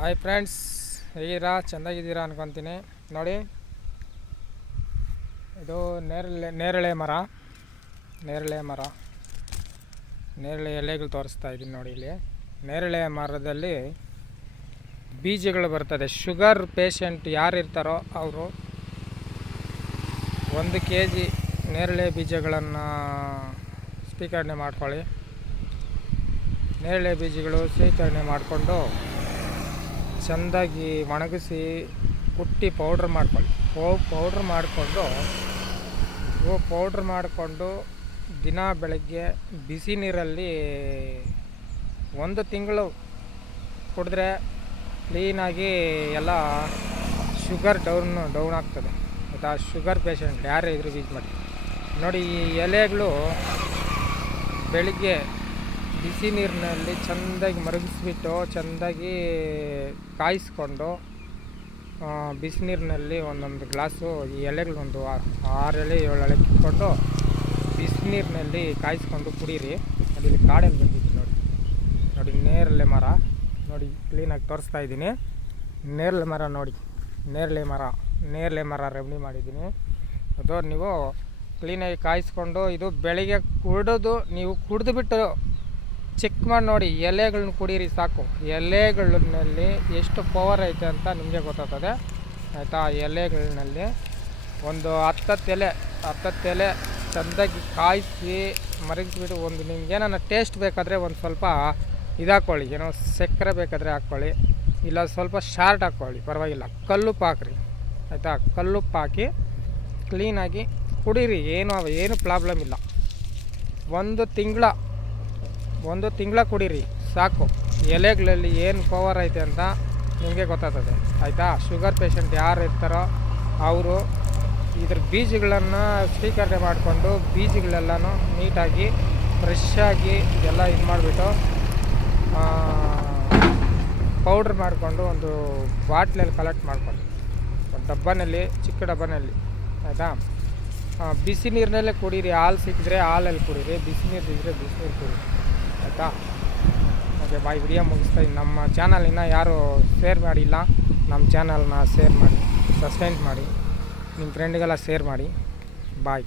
Hi friends, ಹೇಗಿದ್ದೀರಾ? ಚೆಂದಾಗಿದ್ದೀರಾ ಅನ್ಕೊತೀನಿ. ನೋಡಿ, ಇದು ನೇರಳೆ ಮರ. ನೇರಳೆ ಎಲೆಗಳು ತೋರಿಸ್ತಾ ಇದ್ದೀನಿ ನೋಡಿ. ಇಲ್ಲಿ ನೇರಳೆ ಮರದಲ್ಲಿ ಬೀಜಗಳು ಬರ್ತದೆ. ಶುಗರ್ ಪೇಷಂಟ್ ಯಾರು ಇರ್ತಾರೋ ಅವರು 1 kg ನೇರಳೆ ಬೀಜಗಳನ್ನು ಸ್ವೀಕರಣೆ ಮಾಡ್ಕೊಳ್ಳಿ. ನೇರಳೆ ಬೀಜಗಳು ಸ್ವೀಕರಣೆ ಮಾಡಿಕೊಂಡು ಚೆಂದಾಗಿ ಒಣಗಿಸಿ ಕುಟ್ಟಿ ಪೌಡ್ರ್ ಮಾಡ್ಕೊಳ್ಳಿ. ಪೌಡ್ರ್ ಮಾಡಿಕೊಂಡು ದಿನ ಬೆಳಗ್ಗೆ ಬಿಸಿ ನೀರಲ್ಲಿ 1 ತಿಂಗಳು ಕುಡಿದ್ರೆ ಕ್ಲೀನಾಗಿ ಎಲ್ಲ ಶುಗರ್ ಡೌನ್ ಆಗ್ತದೆ. ಆಯಿತಾ? ಶುಗರ್ ಪೇಷಂಟ್ ಯಾರೇ ಇದ್ರೂ ಯೂಸ್ ಮಾಡಿ. ನೋಡಿ, ಈ ಎಲೆಗಳು ಬೆಳಿಗ್ಗೆ ಬಿಸಿ ನೀರಿನಲ್ಲಿ ಚೆಂದಾಗಿ ಮರಗಿಸ್ಬಿಟ್ಟು ಚೆಂದಾಗಿ ಕಾಯಿಸ್ಕೊಂಡು ಬಿಸಿ ನೀರಿನಲ್ಲಿ ಒಂದೊಂದು ಗ್ಲಾಸು ಈ ಎಲೆಗಳು 6 ಎಲೆ 7 ಎಲೆ ಕಿತ್ಕೊಂಡು ಬಿಸಿ ನೀರಿನಲ್ಲಿ ಕಾಯಿಸ್ಕೊಂಡು ಕುಡೀರಿ. ಅಲ್ಲಿ ಕಾಡಲ್ಲಿ ಬಂದಿದ್ದೀನಿ ನೋಡಿ. ನೇರಳೆ ಮರ ನೋಡಿ, ಕ್ಲೀನಾಗಿ ತೋರಿಸ್ತಾ ಇದ್ದೀನಿ. ನೇರಳೆ ಮರ ನೋಡಿ, ನೇರಳೆ ಮರ ರೆಡಿ ಮಾಡಿದ್ದೀನಿ. ಅದು ನೀವು ಕ್ಲೀನಾಗಿ ಕಾಯಿಸ್ಕೊಂಡು ಇದು ಬೆಳಿಗ್ಗೆ ನೀವು ಕುಡಿದ್ಬಿಟ್ಟು ಚೆಕ್ ಮಾಡಿ ನೋಡಿ, ಎಲೆಗಳನ್ನ ಕುಡೀರಿ ಸಾಕು. ಎಲೆಗಳಲ್ಲಿ ಎಷ್ಟು ಪವರ್ ಐತೆ ಅಂತ ನಿಮಗೆ ಗೊತ್ತಾಗ್ತದೆ. ಆಯಿತಾ? ಎಲೆಗಳಲ್ಲಿ ಒಂದು 10 ಎಲೆ ಚೆಂದಾಗಿ ಕಾಯಿಸಿ ಮರಗಿಸ್ಬಿಟ್ಟು ನಿಮ್ಗೆ ಏನಾರ ಟೇಸ್ಟ್ ಬೇಕಾದರೆ ಒಂದು ಸ್ವಲ್ಪ ಹಾಕ್ಕೊಳ್ಳಿ. ಏನೋ ಸಕ್ಕರೆ ಬೇಕಾದರೆ ಹಾಕ್ಕೊಳ್ಳಿ, ಇಲ್ಲ ಸ್ವಲ್ಪ ಶಾರ್ಟ್ ಹಾಕ್ಕೊಳ್ಳಿ, ಪರವಾಗಿಲ್ಲ. ಕಲ್ಲುಪ್ಪು ಹಾಕ್ರಿ. ಆಯಿತಾ? ಕಲ್ಲುಪ್ಪು ಹಾಕಿ ಕ್ಲೀನಾಗಿ ಕುಡೀರಿ. ಏನು ಪ್ರಾಬ್ಲಮ್ ಇಲ್ಲ. 1 ತಿಂಗಳ ಕುಡೀರಿ ಸಾಕು. ಎಲೆಗಳಲ್ಲಿ ಏನು ಪವರ್ ಐತೆ ಅಂತ ನಿಮಗೆ ಗೊತ್ತಾಗ್ತದೆ. ಆಯಿತಾ? ಶುಗರ್ ಪೇಷಂಟ್ ಯಾರು ಇರ್ತಾರೋ ಅವರು ಇದ್ರ ಬೀಜಗಳನ್ನು ಸ್ವೀಕರಣೆ ಮಾಡಿಕೊಂಡು ಬೀಜಗಳೆಲ್ಲನೂ ನೀಟಾಗಿ ಫ್ರೆಶ್ಶಾಗಿ ಎಲ್ಲ ಇದು ಮಾಡಿಬಿಟ್ಟು ಪೌಡ್ರ್ ಮಾಡಿಕೊಂಡು ಒಂದು ಬಾಟ್ಲಲ್ಲಿ ಕಲೆಕ್ಟ್ ಮಾಡ್ಕೊಂಡು ಒಂದು ಡಬ್ಬನಲ್ಲಿ, ಚಿಕ್ಕ ಡಬ್ಬನಲ್ಲಿ. ಆಯಿತಾ? ಬಿಸಿ ನೀರಿನಲ್ಲೇ ಕುಡೀರಿ. ಹಾಲು ಸಿಕ್ಕಿದ್ರೆ ಹಾಲಲ್ಲಿ ಕುಡೀರಿ, ಬಿಸಿ ನೀರು ಸಿಕ್ಕಿದ್ರೆ ಬಿಸಿನೀರು ಕುಡೀರಿ. ಆಯಿತಾ? ಓಕೆ, ಬಾಯ್. ವಿಡಿಯೋ ಮುಗಿಸ್ತಾ ಇದ್ದೀನಿ. ನಮ್ಮ ಚಾನಲ್ ಇನ್ನೂ ಯಾರು ಶೇರ್ ಮಾಡಿಲ್ಲ, ನಮ್ಮ ಚಾನಲ್ನ ಶೇರ್ ಮಾಡಿ, ಸಬ್ಸ್ಕ್ರೈಬ್ ಮಾಡಿ, ನಿಮ್ಮ ಫ್ರೆಂಡ್ಗೆಲ್ಲ ಶೇರ್ ಮಾಡಿ. ಬಾಯ್.